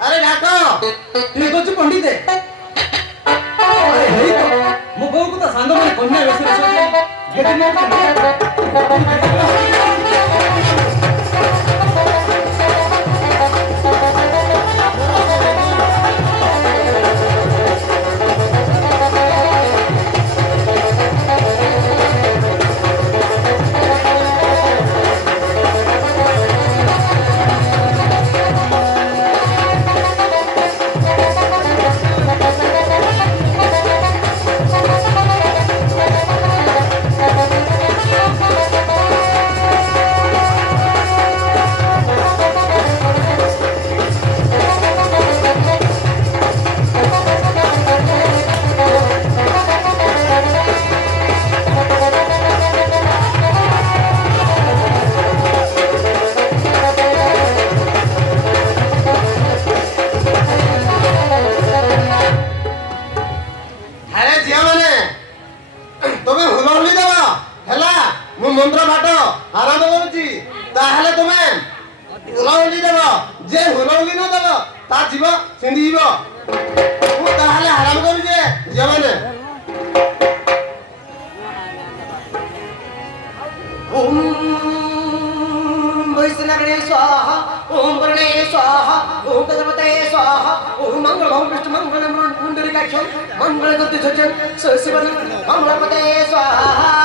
अरे डाको ठीक अछि पंडित अरे हेई तो मो बहु को तो सांग में कन्या वेश रे गेट में मंत्र बाट आरंभ करुची ताहले तुमे हुलहुली देव जे हुलहुली न देव ता जीव सिंधी जीव मु ताहले आरंभ करुचे जे माने ओम वैष्णवे स्वाहा ओम वर्णे स्वाहा ओम गणपतये स्वाहा ओम मंगल ओम विष्णु मंगल मुंडलिकाक्षं मंगल गति सज्जन सशिवन मंगलपतये स्वाहा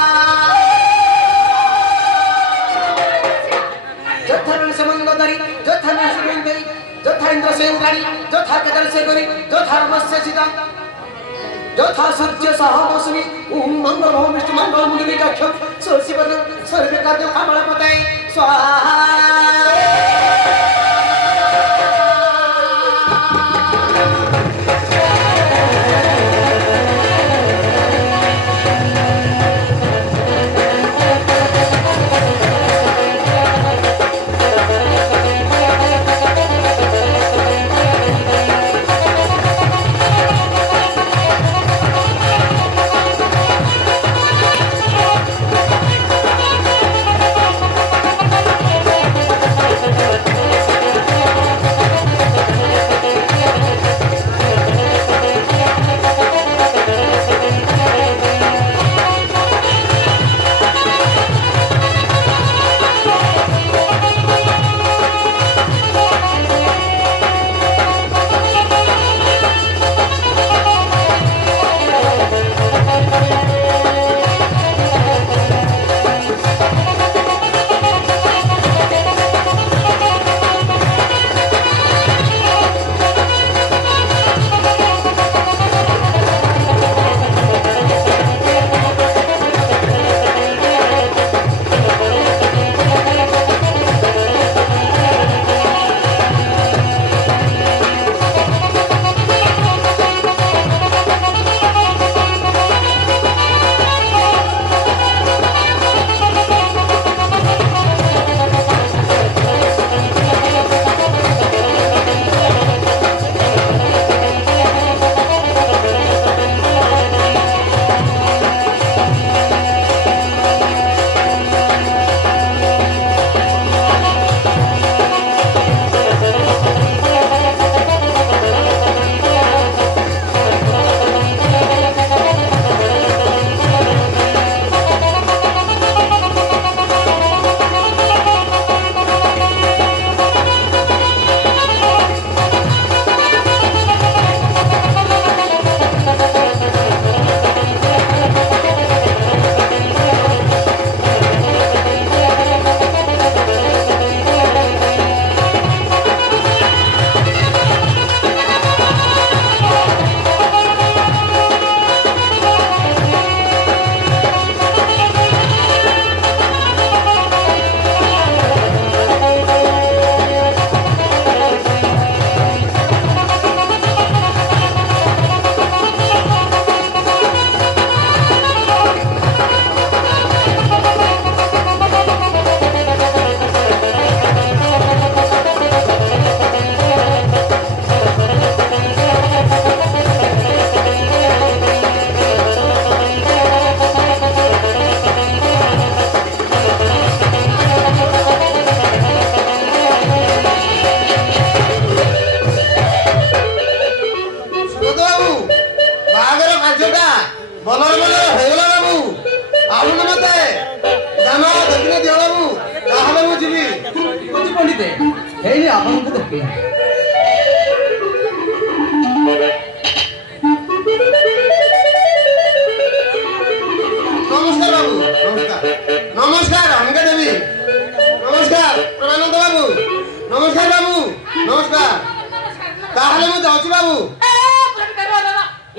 जथारण समंगदरी जथारण समंगदरी जथा इंद्र सेंद्राणी जथा केदार सेगरी जथा मत्स्य सीता जथा सूर्य सह मौसमी ओम मंगल ओम विष्णु मंगल मुंडलिकाक्षं सशिवन सर्वकार्य कमलपतये स्वाहा বলো বলো ହେଇଗଲା ବାବୁ ଆଣୁନ ମତେ ଦାନ ଦେଖିଲେ ଦିଅ ବାବୁ ତାହେଲେ ମୁଁ ଯିବି ଠିକ ଅଛି ପଣ୍ଡିତେ ହେଇନି ଆପଣଙ୍କୁ ଦେଖିବି নমস্কার বাবু নমস্কার নমস্কার অমিকা দেবী নমস্কার প্রণানন্দ বাবু নমস্কার বাবু নমস্কার তাহলে ମୁଁ ଯାଉଛି ବାବୁ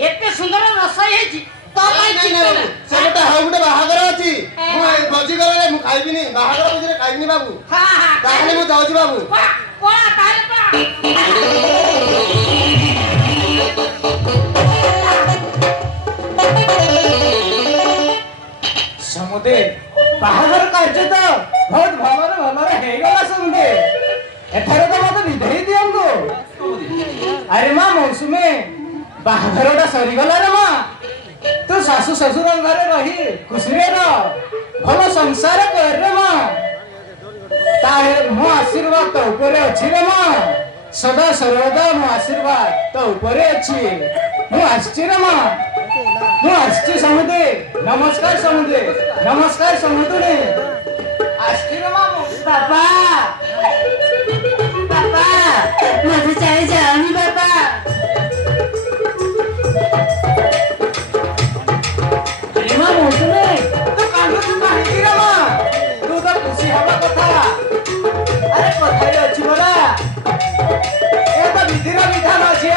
ଏତେ ସୁନ୍ଦର ରୋଷେଇ ହେଇଛି ତ ପାଇଁ ନାଇଁ ନାଇଁ ବାବୁ ସେ ଗୋଟେ ଆଉ ଗୋଟେ ବାହାଘର ଅଛି ମୁଁ ଭୋଜି କରେ ମୁଁ ଖାଇବିନି ବାହାଘର ଭୋଜିରେ ଖାଇବିନି ବାବୁ ତାହେଲେ ମୁଁ ଯାଉଛି ବାବୁ ପଳା ତାହେଲେ ପଳା ସମୁଦେ ବାହାଘର କାର୍ଯ୍ୟ ତ ବହୁତ ଭଲରେ ହେଇଗଲା ସମୁଦେ ଏଥର ତ ମତେ ବିଧେଇ ଦିଅନ୍ତୁ ଆରେ ମା ମୌସୁମୀ ବାହାଘରଟା ସରିଗଲା ରେ ମା ତୁ ଶାଶୁ ଶ୍ୱଶୁର ଘରେ ରହି ଖୁସିରେ ରହ ଭଲ ସଂସାର କରେ ମା ତାହେଲେ ମୋ ଆଶୀର୍ବାଦ ତ ଉପରେ ଅଛି ରେ ମା ସଦା ସର୍ବଦା ମୋ ଆଶୀର୍ବାଦ ତ ଉପରେ ଅଛି ମୁଁ ଆସିଛି ରେ ମା ମୁଁ ଆସିଛି ସମୁଦେ ନମସ୍କାର ସମୁଦୁଣୀ ଆସିଛି ରେ ମା ବାପା ବାପା ମତେ ଚାଲି ଯାଉନି ବାପା ଆରେ ମା ମୌସୁମୀ ତୁ କାନ୍ଦୁଛୁ କାହିଁକି ରେ ମା ତୁ ତ ଖୁସି ହବା କଥା ଆରେ କଥାରେ ଅଛି ପରା ଏ ତ ବିଧିର ବିଧାନ ଅଛି